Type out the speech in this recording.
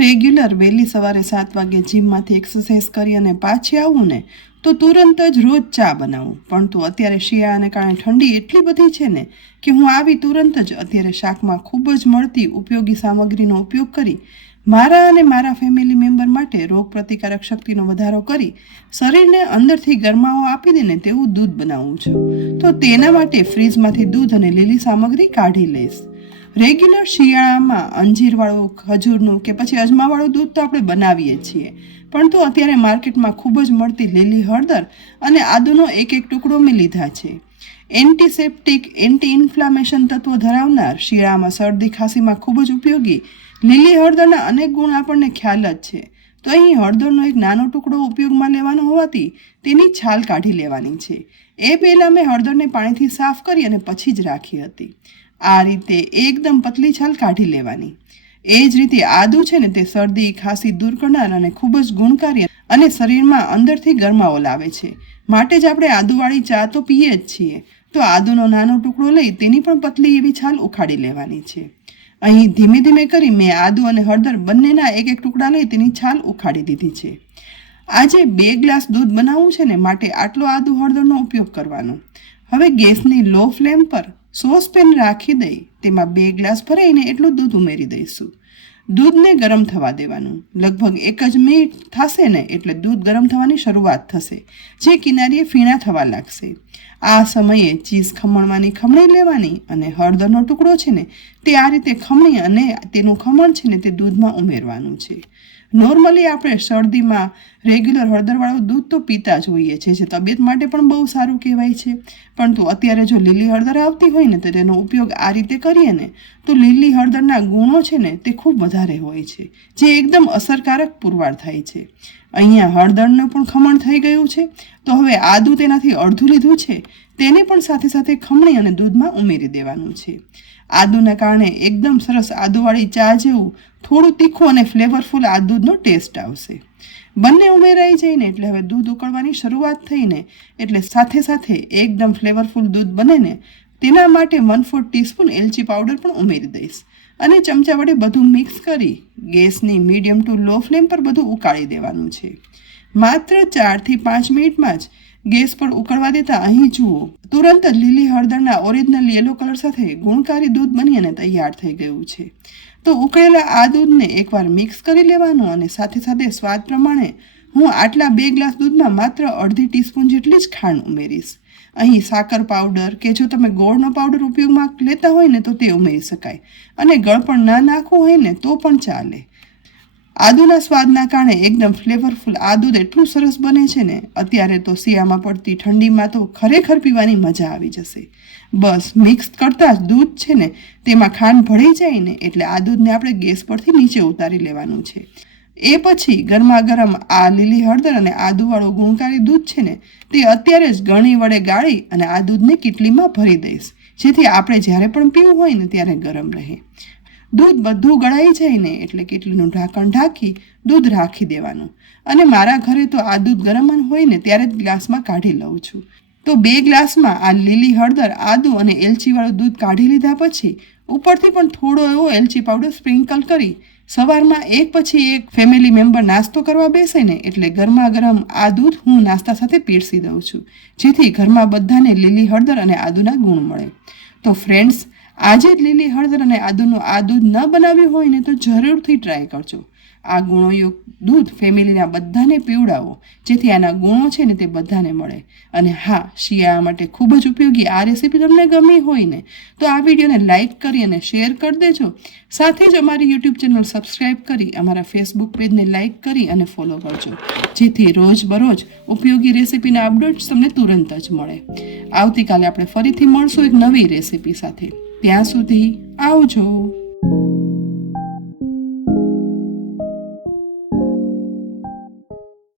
Regular વહેલી સવારે 7 વાગે જીમમાંથી એક્સરસાઇઝ કરી અને પાછી આવું ને તો તુરંત જ રોજ ચા બનાવું. પરંતુ અત્યારે શિયાળાને કારણે ઠંડી એટલી બધી છે ને કે હું આવી તુરંત જ અત્યારે શાકમાં ખૂબ જ મળતી ઉપયોગી સામગ્રીનો ઉપયોગ કરી મારા અને મારા ફેમિલી મેમ્બર માટે રોગ પ્રતિકારક શક્તિનો વધારો કરી શરીરને અંદરથી ગરમાવો આપી દે ને તેવું દૂધ બનાવું છું. તો તેના માટે ફ્રીજમાંથી દૂધ અને લીલી સામગ્રી કાઢી લઈશ. રેગ્યુલર શિયાળામાં અંજીરવાળું, ખજૂરનું કે પછી અજમાવાળું દૂધ તો આપણે બનાવીએ છીએ, પરંતુ અત્યારે માર્કેટમાં ખૂબ જ મળતી લીલી હળદર અને આદુનો એક ટુકડો મેં લીધા છે. એન્ટીસેપ્ટિક, એન્ટી ઇન્ફ્લામેશન તત્વો ધરાવનાર, શિયાળામાં શરદી ખાંસીમાં ખૂબ જ ઉપયોગી લીલી હળદરના અનેક ગુણ આપણને ખ્યાલ જ છે. તો અહીં હળદરનો એક નાનો ટુકડો ઉપયોગમાં લેવાનો હોવાથી તેની છાલ કાઢી લેવાની છે. એ પહેલાં મેં હળદરને પાણીથી સાફ કરી અને પછી જ રાખી હતી. આ રીતે એકદમ પતલી છાલ કાઢી લેવાની. એ જ રીતે આદુ છે ને તે શરદી ખાંસી દૂર કરનાર અને ખૂબ જ ગુણકારી અને શરીરમાં અંદરથી ગરમાવો લાવે છે. માટે જ આપણે આદુવાળી ચા તો પીએ જ છીએ. તો આદુનો નાનો ટુકડો લઈ તેની પણ પતલી એવી છાલ ઉખાડી લેવાની છે. અહીં ધીમે ધીમે કરી મેં આદુ અને હળદર બંનેના એક ટુકડા લઈ તેની છાલ ઉખાડી દીધી છે. આજે 2 ગ્લાસ દૂધ બનાવવું છે ને માટે આટલો આદુ હળદરનો ઉપયોગ કરવાનો. હવે ગેસની લો ફ્લેમ પર સોસપેન રાખી દઈ તેમાં 2 ગ્લાસ ભરાઈને એટલું દૂધ ઉમેરી દઈશું. દૂધને ગરમ થવા દેવાનું. લગભગ 1 જ મિનિટ થશે ને એટલે દૂધ ગરમ થવાની શરૂઆત થશે, જે કિનારીએ ફીણા થવા લાગશે. આ સમયે ચીઝ ખમણવાની ખમણી લેવાની અને હળદરનો ટુકડો છે ને તે આ રીતે ખમણી અને તેનું ખમણ છે ને તે દૂધમાં ઉમેરવાનું છે. નોર્મલી આપણે શરદીમાં રેગ્યુલર હળદરવાળું દૂધ તો પીતા જ હોઈએ છીએ, જે તબિયત માટે પણ બહુ સારું કહેવાય છે. પરંતુ અત્યારે જો લીલી હળદર આવતી હોય ને તો તેનો ઉપયોગ આ રીતે કરીએ ને તો લીલી હળદરના ગુણો છે ને તે ખૂબ વધારે હોય છે, જે એકદમ અસરકારક પુરવાર થાય છે. અહીંયા હળદરનું પણ ખમણ થઈ ગયું છે. તો હવે આદુ તેનાથી અડધું લીધું છે તેને પણ સાથે સાથે ખમણી અને દૂધમાં ઉમેરી દેવાનું છે. આદુના કારણે એકદમ સરસ આદુવાળી ચા જેવું થોડું તીખું અને ફ્લેવરફુલ આ દૂધનો ટેસ્ટ આવશે. બંને ઉમેરાઈ જઈને એટલે હવે દૂધ ઉકળવાની શરૂઆત થઈને એટલે સાથે સાથે એકદમ ફ્લેવરફુલ દૂધ બને ને તેના માટે 1/4 ટીસ્પૂન એલચી પાવડર પણ ઉમેરી દઈશ અને ચમચા વડે બધું મિક્સ કરી ગેસની મીડિયમ ટુ લો ફ્લેમ પર બધું ઉકાળી દેવાનું છે. માત્ર 4 થી 5 મિનિટમાં જ ગેસ પર ઉકળવા દેતા અહીં જુઓ તુરંત જ લીલી હળદરના ઓરિજિનલ યેલો કલર સાથે ગુણકારી દૂધ બની અને તૈયાર થઈ ગયું છે. તો ઉકળેલા આ દૂધને એકવાર મિક્સ કરી લેવાનું અને સાથે સાથે સ્વાદ પ્રમાણે હું આટલા 2 ગ્લાસ દૂધમાં માત્ર અડધી ટીસ્પૂન જેટલી જ ખાંડ ઉમેરીશ. અહીં સાકર પાવડર કે જો તમે ગોળનો પાવડર ઉપયોગમાં લેતા હોય ને તો તે ઉમેરી શકાય અને ગળપણ ના નાખવું હોય ને તો પણ ચાલે. આદુના સ્વાદના કારણે એકદમ ફ્લેવરફુલ આ દૂધ એટલું સરસ બને છે ને અત્યારે તો શિયાળામાં પડતી ઠંડીમાં તો ખરેખર પીવાની મજા આવી જશે. બસ મિક્સ કરતાં જ દૂધ છે ને તેમાં ખાંડ ભળી જાય ને એટલે આ દૂધને આપણે ગેસ પરથી નીચે ઉતારી લેવાનું છે. એ પછી ગરમા ગરમ આ લીલી હળદર અને આદુવાળું ગુણકારી દૂધ છે ને તે અત્યારે જ ગળણી વડે ગાળી અને આ દૂધને કીટલીમાં ભરી દઈશ, જેથી આપણે જ્યારે પણ પીવું હોય ને ત્યારે ગરમ રહે. દૂધ બધું ગળાઈ જાય ને એટલે કેટલીનું ઢાંકણ ઢાંકી દૂધ રાખી દેવાનું. અને મારા ઘરે તો આ દૂધ ગરમ હોય ને ત્યારે જ ગ્લાસમાં કાઢી લઉં છું. તો 2 ગ્લાસમાં આ લીલી હળદર, આદુ અને એલચીવાળું દૂધ કાઢી લીધા પછી ઉપરથી પણ થોડો એવો એલચી પાવડર સ્પ્રિંકલ કરી સવારમાં એક પછી એક ફેમિલી મેમ્બર નાસ્તો કરવા બેસે ને એટલે ગરમા ગરમ આ દૂધ હું નાસ્તા સાથે પીરસી દઉં છું, જેથી ઘરમાં બધાને લીલી હળદર અને આદુના ગુણ મળે. તો ફ્રેન્ડ્સ, આજે જ લીલી હળદર અને આદુનું આ દૂધ ન બનાવ્યું હોય ને તો જરૂરથી ટ્રાય કરજો. આ ગુણોયુક્ત દૂધ ફેમિલીના બધાને પીવડાવો, જેથી આના ગુણો છે ને તે બધાને મળે. અને હા, શિયાળા માટે ખૂબ જ ઉપયોગી આ રેસીપી તમને ગમી હોય ને તો આ વિડીયોને લાઇક કરી અને શેર કરી દેજો. સાથે જ અમારી યુટ્યુબ ચેનલ સબસ્ક્રાઈબ કરી અમારા ફેસબુક પેજને લાઇક કરી અને ફોલો કરજો, જેથી રોજબરોજ ઉપયોગી રેસીપીના અપડેટ્સ તમને તુરંત જ મળે. આવતીકાલે આપણે ફરીથી મળશું એક નવી રેસીપી સાથે. ત્યાં સુધી આવજો.